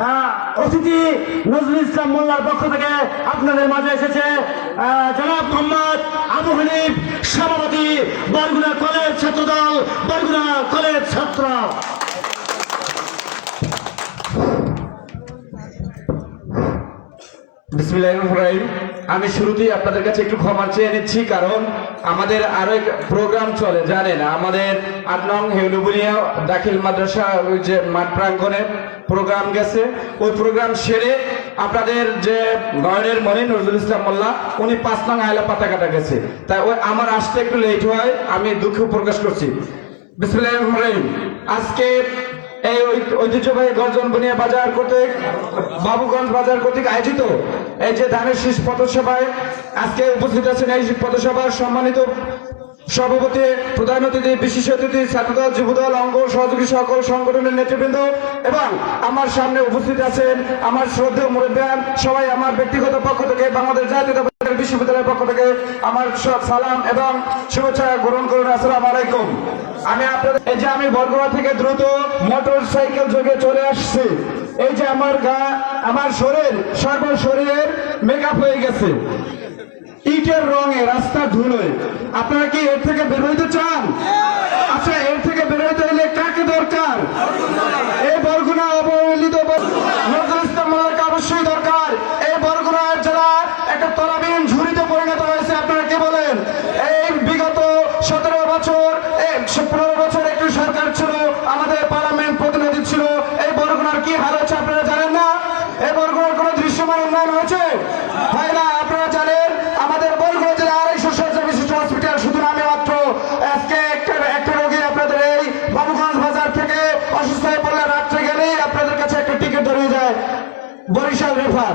আহ, অতিথি নজরুল ইসলাম মোল্লার পক্ষ থেকে আপনাদের মাঝে এসেছে জনাব মোহাম্মদ আবু হানিফ সভাপতি বরগুনা কলেজ ছাত্রদল বরগুনা কলেজ ছাত্র। বিসমিল্লাহির আমি শুরুতেই আপনাদের কাছে একটু ক্ষমা চেয়ে নিচ্ছি, কারণ আমাদের আরও এক প্রোগ্রাম চলে, জানেন? আমাদের আট নং হেউলুবুলিয়া দাখিল মাদ্রাসা, ওই যে মাঠ প্রাঙ্গণে প্রোগ্রাম গেছে। ওই প্রোগ্রাম সেরে আপনাদের যে গয়নের মনি নজরুল ইসলাম মোল্লা, উনি পাঁচ নং আয়লা পাতা কাটা গেছে। তাই ওই আমার আসতে একটু লেট হয়, আমি দুঃখ প্রকাশ করছি। আজকে এই ঐতিহ্যবাহী গর্জন বনিয়া বাজার কর্তৃক, বাবুগঞ্জ বাজার কর্তৃক আয়োজিত এই যে ধানের শীষ পথসভায় আজকে উপস্থিত আছেন এই পথসভার সম্মানিত সভাপতি, প্রধান অতিথি বিশেষ অতিথি, ছাত্রদল, যুবদল, অঙ্গ সহযোগী সকল সংগঠনের নেতৃবৃন্দ এবং আমার সামনে উপস্থিত আছেন আমার শ্রদ্ধেয় মুরব্বিয়ান সবাই আমার ব্যক্তিগত পক্ষ থেকে, বাংলাদেশ জাতীয়তাবাদী বিশ্ববিদ্যালয়ের পক্ষ থেকে আমার সালাম এবং শুভেচ্ছা গ্রহণ করুন। আসসালাম আলাইকুম। আমি আপনাদের এই যে আমি বরগুনা থেকে দ্রুত মোটর সাইকেল যোগে চলে আসছি। এই যে আমার গা আমার শরীর সর্ব শরীরের মেকআপ হয়ে গেছে। ইটের রঙে রাস্তা ধুলোয়। আপনারা কি এর থেকে বের হইতে চান? আচ্ছা এর থেকে বের হইতে হলে কাকে দরকার? এই বরগুনা অবহেলিত নজরুল ইসলাম অবশ্যই দরকার। এই বরগুনার যারা একটা তলাবিহীন ঝুড়িতে পরিণত হয়েছে। আপনারা কি বলেন? এই বিগত সতেরো বছর, এই পনেরো বছর একটি সরকার ছিল আমাদের পার্লামেন্ট প্রতিনিধি ছিল এই বরগুনার কি হাল হচ্ছে আপনারা জানেন না এই বরগুনার কোন উন্নয়ন হয়েছে হয় না আপনারা জানেন, আমাদের বরগুনা জেলা আড়াইশো সজ্জা বিশিষ্ট হসপিটাল শুধু নামে মাত্র। আজকে একটা একটা রোগী আপনাদের এই বাবুগঞ্জ বাজার থেকে অসুস্থ হয়ে পড়লে রাত্রে গেলেই আপনাদের কাছে একটা টিকিট ধরিয়ে যায় বরিশাল রেফার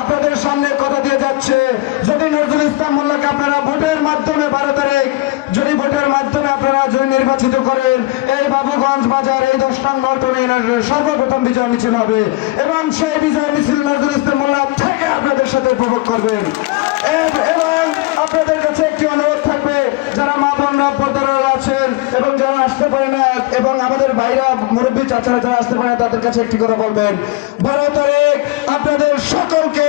আপনাদের সামনে কথা দিয়ে যাচ্ছে। যদি নজরুল ইসলাম মোল্লাকে আপনারা ভোটের মাধ্যমে বারো তারিখ যদি ভোটের মাধ্যমে আপনারা যদি নির্বাচিত করেন, এই বাবুগঞ্জ বাজার, এই দশ নং ইউনিয়নের সর্বপ্রথম বিজয় মিছিল হবে এবং সেই বিজয় মিছিল নজরুল ইসলাম মোল্লা থেকে আপনাদের সাথে উপভোগ করবেন। এবং আপনাদের কাছে একটি অনুরোধ থাকবে, যারা মা বোনরা পর্দারা আছেন এবং যারা আসতে পারে না, এবং আমাদের ভাইরা, মুরব্বী চাচারা যারা আসতে পারে না, তাদের কাছে একটি কথা বলবেন। বারো তারিখ আপনাদের সকলকে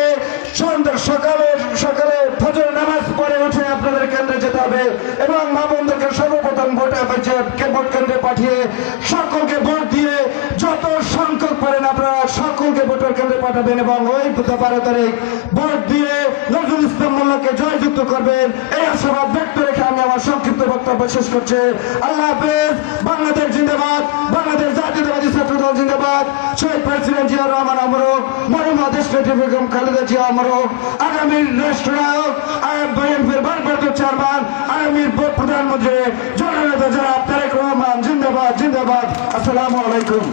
সকালে সকালে ফজর নামাজ পড়ে উঠে আপনাদের কেন্দ্রে যেতে হবে এবং মা বোনদেরকে সর্বপ্রথম ভোটে ভোট কেন্দ্রে পাঠিয়ে সকলকে ভোট দিয়ে যত সংখ্যক পারেন আপনারা সকলকে ভোটের কেন্দ্রে পাঠাবেন এবং ওই বারো তারিখ ভোট দিয়ে নজরুল ইসলাম মোল্লাকে জয়যুক্ত করবেন। এই আশাবাদ ব্যক্ত রেখে আমি আমার সংক্ষিপ্ত বক্তব্য শেষ করছি। আল্লাহ হাফেজ। বাংলাদেশ জিন্দাবাদ। বাংলাদেশ জাতীয়তাবাদী জিন্দাবাদ শহীদ প্রেসিডেন্ট জিয়া রহমান অমরক মরুমা দেশ নেত্রী বেগম খালেদা জিয়া অমরক আগামীর রাষ্ট্রনায়ক বিএনপির ভারপ্রাপ্ত চেয়ারম্যান আগামীর প্রধানমন্ত্রী জননেতা যারা তারেক রহমান, জিন্দাবাদ জিন্দাবাদ। আসসালামু আলাইকুম।